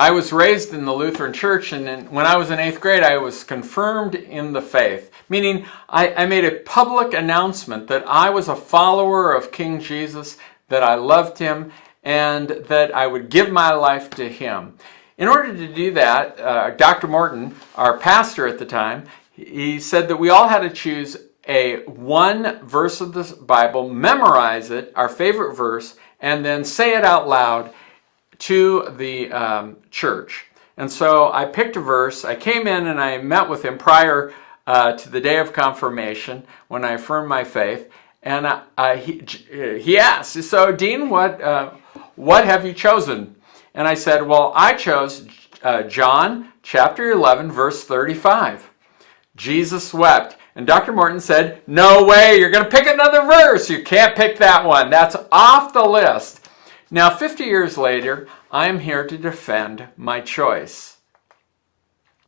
I was raised in the Lutheran Church, and when I was in 8th grade, I was confirmed in the faith, meaning I made a public announcement that I was a follower of King Jesus, that I loved him, and that I would give my life to him. In order to do that, Dr. Morton, our pastor at the time, he said that we all had to choose one verse of the Bible, memorize it, our favorite verse, and then say it out loud to the church. And so I picked a verse. I came in and I met with him prior to the day of confirmation when I affirmed my faith. And he asked, "So Dean, what have you chosen?" And I said, "Well, I chose John chapter 11, verse 35. Jesus wept." And Dr. Morton said, "No way, you're going to pick another verse. You can't pick that one. That's off the list." Now, 50 years later, I am here to defend my choice.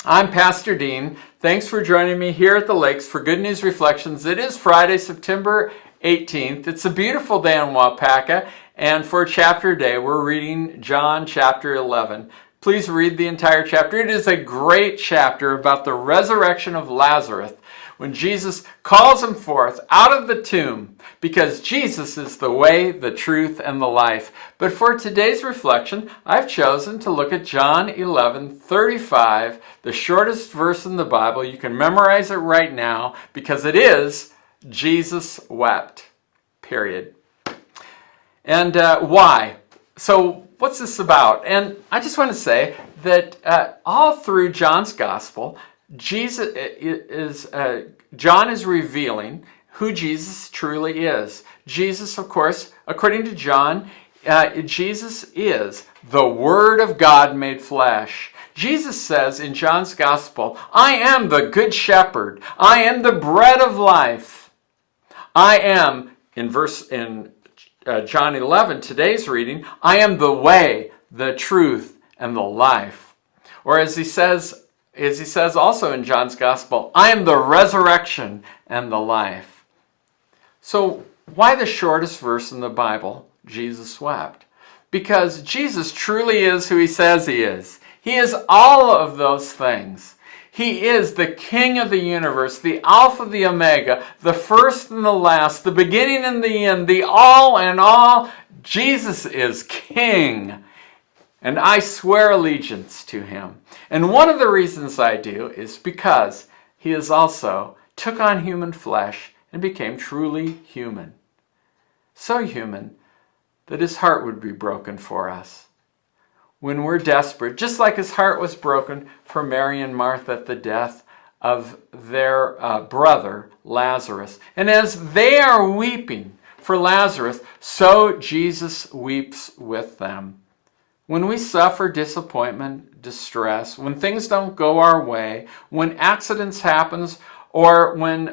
I'm Pastor Dean. Thanks for joining me here at the Lakes for Good News Reflections. It is Friday, September 18th. It's a beautiful day in Wapaka, and for chapter day, we're reading John chapter 11. Please read the entire chapter. It is a great chapter about the resurrection of Lazarus, when Jesus calls him forth out of the tomb, because Jesus is the way, the truth, and the life. But for today's reflection, I've chosen to look at John 11:35, the shortest verse in the Bible. You can memorize it right now because it is Jesus wept, period. And why? So what's this about? And I just want to say that all through John's gospel, John is revealing who Jesus truly is. Jesus, of course, according to John, Jesus is the Word of God made flesh. Jesus says in John's gospel, "I am the good shepherd. I am the bread of life. I am," in John 11, today's reading, "I am the way, the truth, and the life." Or as he says also in John's gospel, "I am the resurrection and the life." So why the shortest verse in the Bible? Jesus wept. Because Jesus truly is who he says he is. He is all of those things. He is the King of the universe, the Alpha, the Omega, the first and the last, the beginning and the end, the all and all. Jesus is King. And I swear allegiance to him. And one of the reasons I do is because he is also took on human flesh and became truly human. So human that his heart would be broken for us. When we're desperate, just like his heart was broken for Mary and Martha at the death of their brother Lazarus. And as they are weeping for Lazarus, so Jesus weeps with them. When we suffer disappointment, distress, when things don't go our way, when accidents happen, or when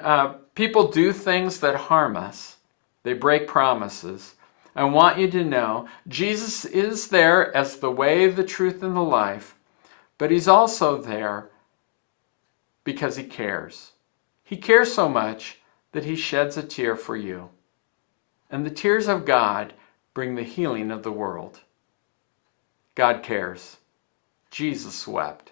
people do things that harm us, they break promises, I want you to know Jesus is there as the way, the truth, and the life, but he's also there because he cares. He cares so much that he sheds a tear for you. And the tears of God bring the healing of the world. God cares. Jesus wept.